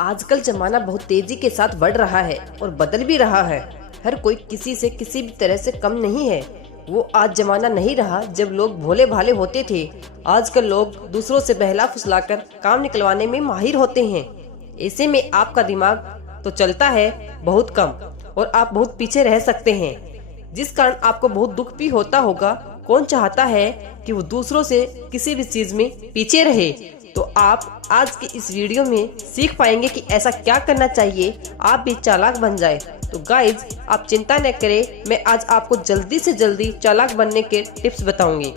आजकल जमाना बहुत तेजी के साथ बढ़ रहा है और बदल भी रहा है। हर कोई किसी से किसी भी तरह से कम नहीं है। वो आज जमाना नहीं रहा जब लोग भोले भाले होते थे। आजकल लोग दूसरों से बहला फुसलाकर काम निकलवाने में माहिर होते हैं। ऐसे में आपका दिमाग तो चलता है बहुत कम और आप बहुत पीछे रह सकते हैं, जिस कारण आपको बहुत दुख भी होता होगा। कौन चाहता है कि वो दूसरों से किसी भी चीज में पीछे रहे। तो आप आज की इस वीडियो में सीख पाएंगे कि ऐसा क्या करना चाहिए आप भी चालाक बन जाए। तो गाइज, आप चिंता न करें, मैं आज आपको जल्दी से जल्दी चालाक बनने के टिप्स बताऊंगी,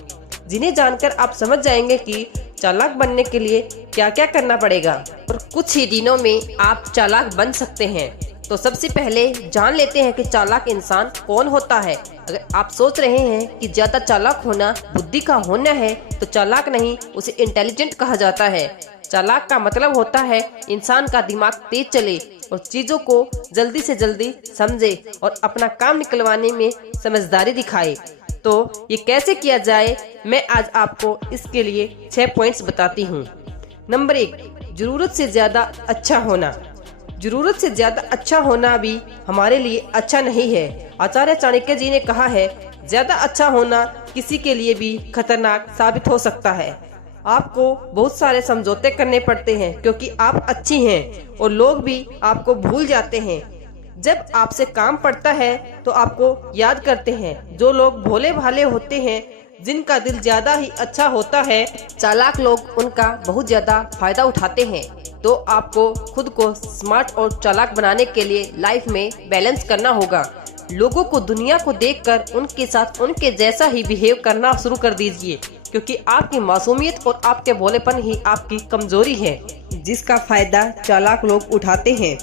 जिन्हें जानकर आप समझ जाएंगे कि चालाक बनने के लिए क्या क्या करना पड़ेगा और कुछ ही दिनों में आप चालाक बन सकते हैं। तो सबसे पहले जान लेते हैं कि चालाक इंसान कौन होता है। अगर आप सोच रहे हैं कि ज्यादा चालाक होना बुद्धि का होना है, तो चालाक नहीं, उसे इंटेलिजेंट कहा जाता है। चालाक का मतलब होता है इंसान का दिमाग तेज चले और चीजों को जल्दी से जल्दी समझे और अपना काम निकलवाने में समझदारी दिखाए। तो ये कैसे किया जाए, मैं आज आपको इसके लिए 6 पॉइंट्स बताती हूँ। नंबर 1, जरूरत से ज्यादा अच्छा होना। जरूरत से ज्यादा अच्छा होना भी हमारे लिए अच्छा नहीं है। आचार्य चाणक्य जी ने कहा है, ज्यादा अच्छा होना किसी के लिए भी खतरनाक साबित हो सकता है। आपको बहुत सारे समझौते करने पड़ते हैं क्योंकि आप अच्छी हैं और लोग भी आपको भूल जाते हैं। जब आपसे काम पड़ता है तो आपको याद करते हैं। जो लोग भोले भाले होते हैं, जिनका दिल ज्यादा ही अच्छा होता है, चालाक लोग उनका बहुत ज्यादा फायदा उठाते हैं। तो आपको खुद को स्मार्ट और चालाक बनाने के लिए लाइफ में बैलेंस करना होगा। लोगों को दुनिया को देखकर उनके साथ उनके जैसा ही बिहेव करना शुरू कर दीजिए, क्योंकि आपकी मासूमियत और आपके भोलेपन ही आपकी कमजोरी है, जिसका फायदा चालाक लोग उठाते हैं।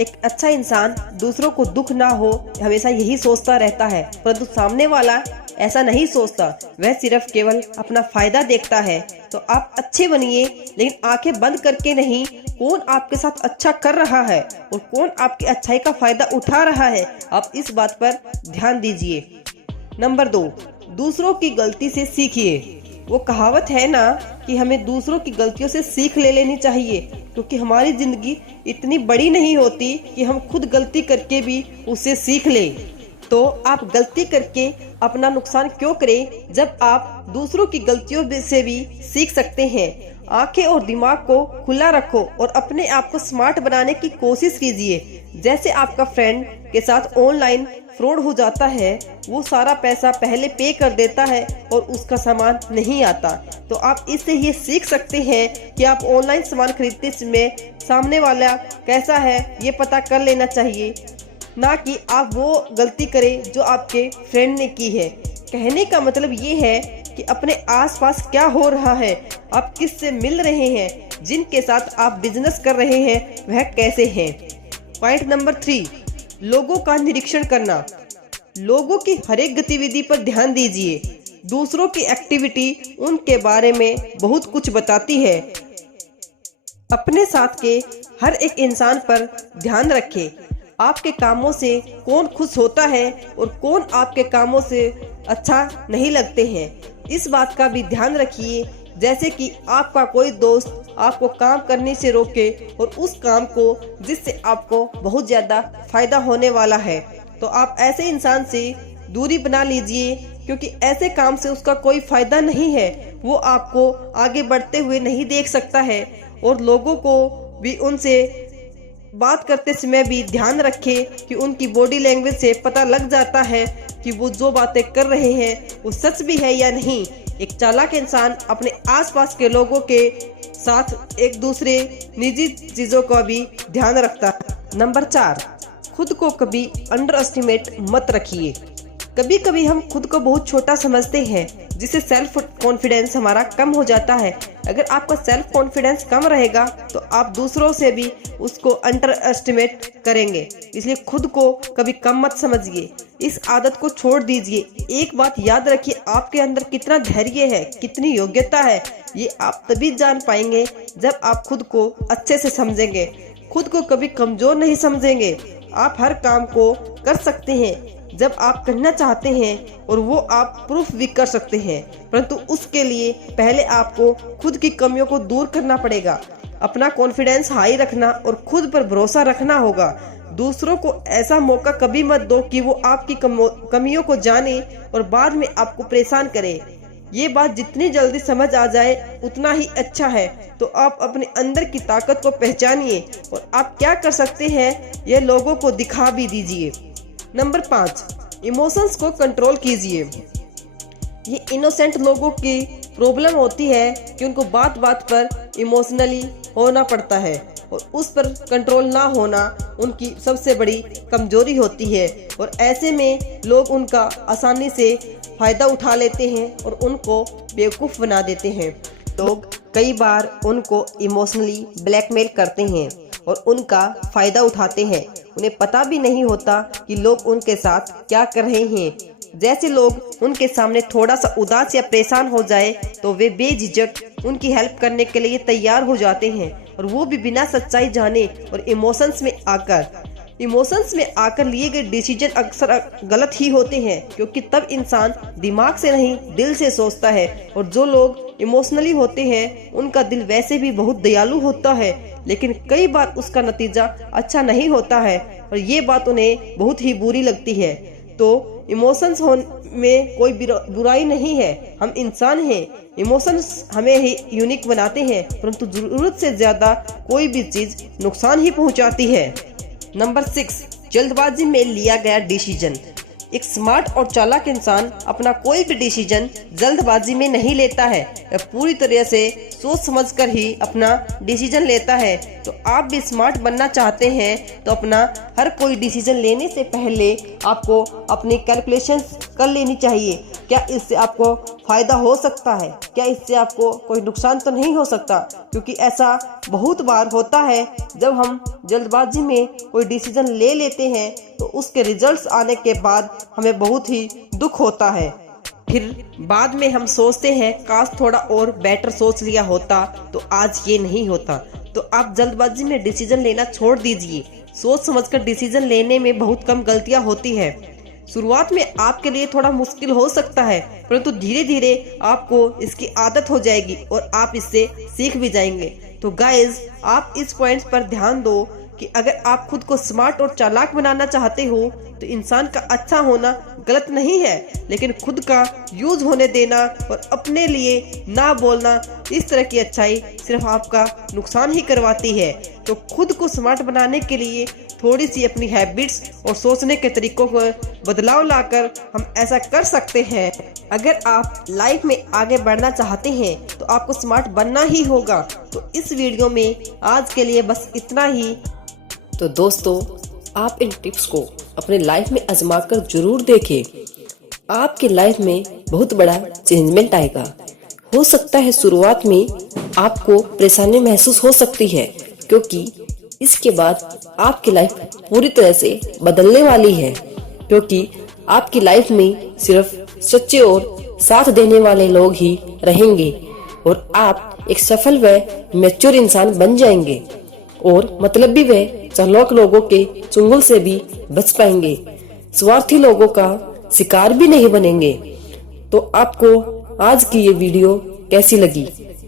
एक अच्छा इंसान दूसरों को दुख ना हो हमेशा यही सोचता रहता है, परंतु सामने वाला ऐसा नहीं सोचता। वह सिर्फ केवल अपना फायदा देखता है। तो आप अच्छे बनिए, लेकिन आंखें बंद करके नहीं। कौन आपके साथ अच्छा कर रहा है और कौन आपकी अच्छाई का फायदा उठा रहा है, आप इस बात पर ध्यान दीजिए। नंबर 2, दूसरों की गलती से सीखिए। वो कहावत है ना कि हमें दूसरों की गलतियों से सीख ले लेनी चाहिए, क्योंकि हमारी जिंदगी इतनी बड़ी नहीं होती कि हम खुद गलती करके भी उससे सीख लें। तो आप गलती करके अपना नुकसान क्यों करें, जब आप दूसरों की गलतियों से भी सीख सकते हैं। आंखें और दिमाग को खुला रखो और अपने आप को स्मार्ट बनाने की कोशिश कीजिए। जैसे आपका फ्रेंड के साथ ऑनलाइन फ्रॉड हो जाता है, वो सारा पैसा पहले पे कर देता है और उसका सामान नहीं आता। तो आप इससे ये सीख सकते हैं कि आप ऑनलाइन सामान खरीदते समय सामने वाला कैसा है ये पता कर लेना चाहिए, ना कि आप वो गलती करें जो आपके फ्रेंड ने की है। कहने का मतलब ये है कि अपने आसपास क्या हो रहा है, आप किस से मिल रहे हैं, जिनके साथ आप बिजनेस कर रहे हैं वह कैसे हैं। पॉइंट नंबर 3, लोगों का निरीक्षण करना। लोगों की हर एक गतिविधि पर ध्यान दीजिए। दूसरों की एक्टिविटी उनके बारे में बहुत कुछ बताती है। अपने साथ के हर एक इंसान पर ध्यान रखें। आपके कामों से कौन खुश होता है और कौन आपके कामों से अच्छा नहीं लगते हैं, इस बात का भी ध्यान रखिए। जैसे कि आपका कोई दोस्त आपको काम करने से रोके और उस काम को जिससे आपको बहुत ज्यादा फायदा होने वाला है, तो आप ऐसे इंसान से दूरी बना लीजिए, क्योंकि ऐसे काम से उसका कोई फायदा नहीं है। वो आपको आगे बढ़ते हुए नहीं देख सकता है। और लोगों को भी उनसे बात करते समय भी ध्यान रखें कि उनकी बॉडी लैंग्वेज से पता लग जाता है कि वो जो बातें कर रहे हैं वो सच भी है या नहीं। एक चालाक इंसान अपने आसपास के लोगों के साथ एक दूसरे निजी चीजों का भी ध्यान रखता है। नंबर 4, खुद को कभी अंडर एस्टिमेट मत रखिए। कभी कभी हम खुद को बहुत छोटा समझते हैं, जिससे सेल्फ कॉन्फिडेंस हमारा कम हो जाता है। अगर आपका सेल्फ कॉन्फिडेंस कम रहेगा तो आप दूसरों से भी उसको अंडर एस्टिमेट करेंगे। इसलिए खुद को कभी कम मत समझिए, इस आदत को छोड़ दीजिए। एक बात याद रखिए, आपके अंदर कितना धैर्य है, कितनी योग्यता है, ये आप तभी जान पाएंगे जब आप खुद को अच्छे से समझेंगे। खुद को कभी कमजोर नहीं समझेंगे। आप हर काम को कर सकते हैं जब आप करना चाहते हैं, और वो आप प्रूफ भी कर सकते हैं, परंतु उसके लिए पहले आपको खुद की कमियों को दूर करना पड़ेगा। अपना कॉन्फिडेंस हाई रखना और खुद पर भरोसा रखना होगा। दूसरों को ऐसा मौका कभी मत दो कि वो आपकी कमियों को जाने और बाद में आपको परेशान करे। ये बात जितनी जल्दी समझ आ जाए उतना ही अच्छा है। तो आप अपने अंदर की ताकत को पहचानिए और आप क्या कर सकते हैं ये लोगों को दिखा भी दीजिए। नंबर 5, इमोशंस को कंट्रोल कीजिए। ये इनोसेंट लोगों की प्रॉब्लम होती है कि उनको बात बात पर इमोशनली होना पड़ता है और उस पर कंट्रोल ना होना उनकी सबसे बड़ी कमजोरी होती है और ऐसे में लोग उनका आसानी से फायदा उठा लेते हैं और उनको बेवकूफ़ बना देते हैं। लोग कई बार उनको इमोशनली ब्लैकमेल करते हैं और उनका फायदा उठाते हैं। उन्हें पता भी नहीं होता कि लोग उनके साथ क्या कर रहे हैं। जैसे लोग उनके सामने थोड़ा सा उदास या परेशान हो जाए तो वे बेझिझक उनकी हेल्प करने के लिए तैयार हो जाते हैं और वो भी बिना सच्चाई जाने और इमोशंस में आकर लिए गए डिसीजन अक्सर गलत ही होते हैं, क्योंकि तब इंसान दिमाग से नहीं दिल से सोचता है। और जो लोग इमोशनली होते हैं उनका दिल वैसे भी बहुत दयालु होता है, लेकिन कई बार उसका नतीजा अच्छा नहीं होता है और ये बात उन्हें बहुत ही बुरी लगती है। तो इमोशंस में कोई बुराई नहीं है, हम इंसान हैं। इमोशंस हमें ही यूनिक बनाते हैं, परंतु जरूरत से ज्यादा कोई भी चीज नुकसान ही पहुंचाती है। नंबर 6, जल्दबाजी में लिया गया डिसीजन। एक स्मार्ट और चालाक इंसान अपना कोई भी डिसीजन जल्दबाजी में नहीं लेता है, वह पूरी तरह से सोच समझकर ही अपना डिसीजन लेता है। तो आप भी स्मार्ट बनना चाहते हैं तो अपना हर कोई डिसीजन लेने से पहले आपको अपनी कैलकुलेशंस कर लेनी चाहिए। क्या इससे आपको फायदा हो सकता है, क्या इससे आपको कोई नुकसान तो नहीं हो सकता, क्योंकि ऐसा बहुत बार होता है जब हम जल्दबाजी में कोई डिसीजन ले लेते हैं तो उसके रिजल्ट्स आने के बाद हमें बहुत ही दुख होता है। फिर बाद में हम सोचते हैं काश थोड़ा और बेटर सोच लिया होता तो आज ये नहीं होता। तो आप जल्दबाजी में डिसीजन लेना छोड़ दीजिए। सोच समझकर डिसीजन लेने में बहुत कम गलतियां होती है। शुरुआत में आपके लिए थोड़ा मुश्किल हो सकता है, परंतु धीरे धीरे आपको इसकी आदत हो जाएगी और आप इससे सीख भी जाएंगे। तो गाइज, आप इस पॉइंट पर ध्यान दो कि अगर आप खुद को स्मार्ट और चालाक बनाना चाहते हो तो इंसान का अच्छा होना गलत नहीं है, लेकिन खुद का यूज होने देना और अपने लिए ना बोलना, इस तरह की अच्छाई सिर्फ आपका नुकसान ही करवाती है। तो खुद को स्मार्ट बनाने के लिए थोड़ी सी अपनी हैबिट्स और सोचने के तरीकों को बदलाव लाकर हम ऐसा कर सकते हैं। अगर आप लाइफ में आगे बढ़ना चाहते हैं तो आपको स्मार्ट बनना ही होगा। तो इस वीडियो में आज के लिए बस इतना ही। तो दोस्तों, आप इन टिप्स को अपने लाइफ में आजमा कर जरूर देखें। आपकी लाइफ में बहुत बड़ा चेंजमेंट आएगा। हो सकता है शुरुआत में आपको परेशानी महसूस हो सकती है, क्योंकि इसके बाद आपकी लाइफ पूरी तरह से बदलने वाली है, क्योंकि आपकी लाइफ में सिर्फ सच्चे और साथ देने वाले लोग ही रहेंगे और आप एक सफल व मैच्योर इंसान बन जाएंगे और मतलब भी वे चालाक लोगों के चुंगल से भी बच पाएंगे, स्वार्थी लोगों का शिकार भी नहीं बनेंगे। तो आपको आज की ये वीडियो कैसी लगी?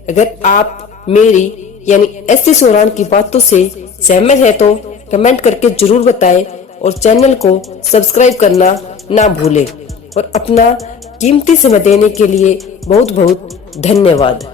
अगर आप मेरी यानी एससी सोरान की बातों से सहमत है तो कमेंट करके जरूर बताएं और चैनल को सब्सक्राइब करना ना भूलें। और अपना कीमती समय देने के लिए बहुत बहुत धन्यवाद।